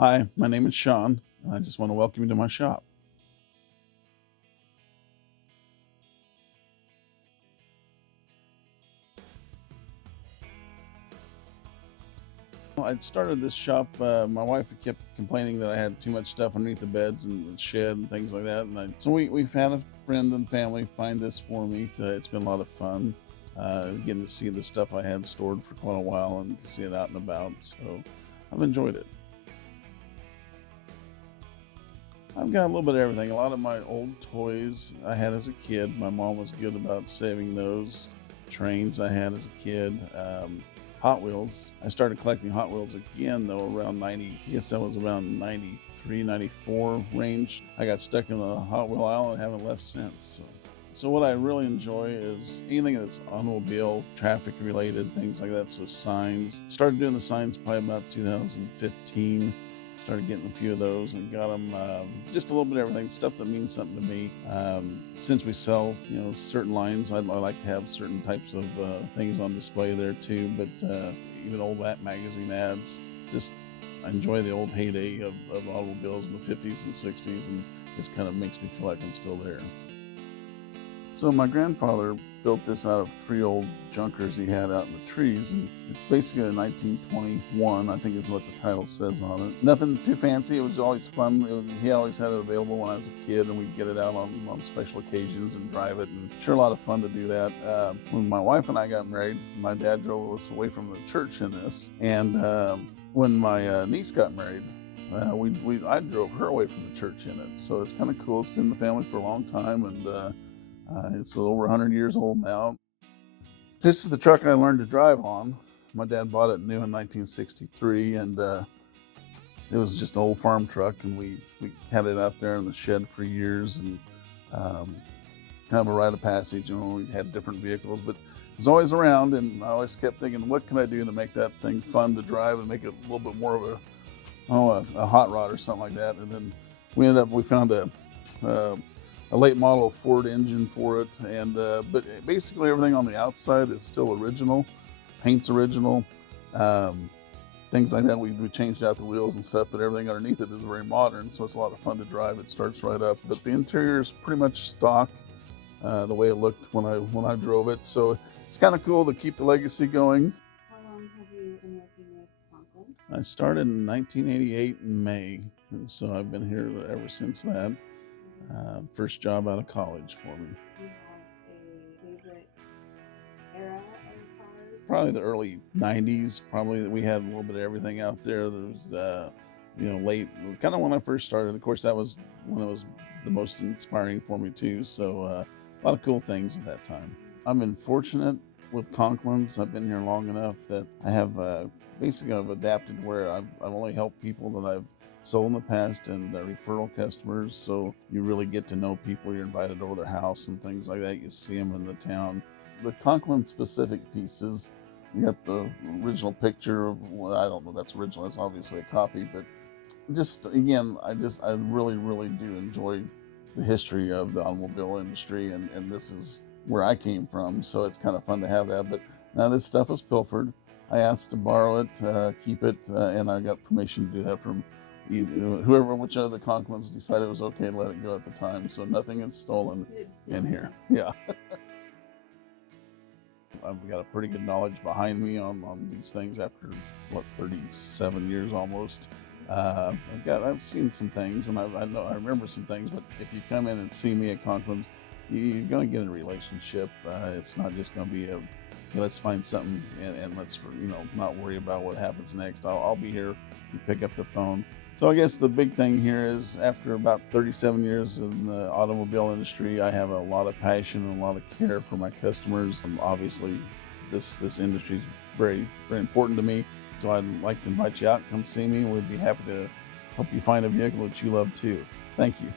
Hi, my name is Shawn, and I just want to welcome you to my shop. I started this shop. My wife kept complaining that I had too much stuff underneath the beds and the shed and things like that. So we've had a friend and family find this for me. It's been a lot of fun getting to see the stuff I had stored for quite a while and see it out and about. So I've enjoyed it. I've got a little bit of everything. A lot of my old toys I had as a kid. My mom was good about saving those. Trains I had as a kid. Hot Wheels. I started collecting Hot Wheels again, though, around 90, I guess that was around 93, 94 range. I got stuck in the Hot Wheel aisle and haven't left since. So what I really enjoy is anything that's automobile, traffic related, things like that. So signs. Started doing the signs probably about 2015. Started getting a few of those and got them, just a little bit of everything, stuff that means something to me. Since we sell, certain lines, I like to have certain types of things on display there too. But even old magazine ads, just I enjoy the old heyday of automobiles in the 50s and 60s, and it kind of makes me feel like I'm still there. So my grandfather built this out of 3 old junkers he had out in the trees, and it's basically a 1921, I think is what the title says on it. Nothing too fancy. It was always fun. He always had it available when I was a kid, and we'd get it out on special occasions and drive it, and sure, a lot of fun to do that. When my wife and I got married, my dad drove us away from the church in this, and when my niece got married, I drove her away from the church in it. So it's kind of cool. It's been in the family for a long time, and it's over 100 years old now. This is the truck I learned to drive on. My dad bought it new in 1963, and it was just an old farm truck, and we had it out there in the shed for years, and kind of a rite of passage. We had different vehicles, but it was always around, and I always kept thinking, what can I do to make that thing fun to drive and make it a little bit more of a hot rod or something like that. And then we found a late model Ford engine for it, and but basically everything on the outside is still original, paint's original, things like that. We changed out the wheels and stuff, but everything underneath it is very modern, so it's a lot of fun to drive. It starts right up, but the interior is pretty much stock, the way it looked when I drove it. So it's kind of cool to keep the legacy going. How long have you been working with Conklin? I started in 1988 in May, and so I've been here ever since that. First job out of college for me. Do you have a favorite era of cars? Probably the early 90s. Probably we had a little bit of everything out there. There was, late, kind of when I first started. Of course, that was when it was the most inspiring for me too. So a lot of cool things at that time. I've been fortunate with Conklin's. I've been here long enough that I have basically I've adapted where I've only helped people that I've sold in the past and referral customers. So you really get to know people. You're invited over their house and things like that. You see them in the town. The Conklin specific pieces, you got the original picture of, well, I don't know if that's original, it's obviously a copy, but just again, I really, really do enjoy the history of the automobile industry, and this is where I came from, so it's kind of fun to have that. But now this stuff was pilfered. I asked to borrow it, keep it, and I got permission to do that from whichever of the Conklins decided it was okay to let it go at the time. So nothing is stolen in here. Yeah. I've got a pretty good knowledge behind me on these things after 37 years almost. I've seen some things, and I remember some things. But if you come in and see me at Conklin's, you're going to get a relationship. It's not just going to be let's find something and let's not worry about what happens next. I'll be here. You pick up the phone. So I guess the big thing here is after about 37 years in the automobile industry, I have a lot of passion and a lot of care for my customers. Obviously, this industry is very, very important to me. So I'd like to invite you out, come see me, and we'd be happy to help you find a vehicle that you love too. Thank you.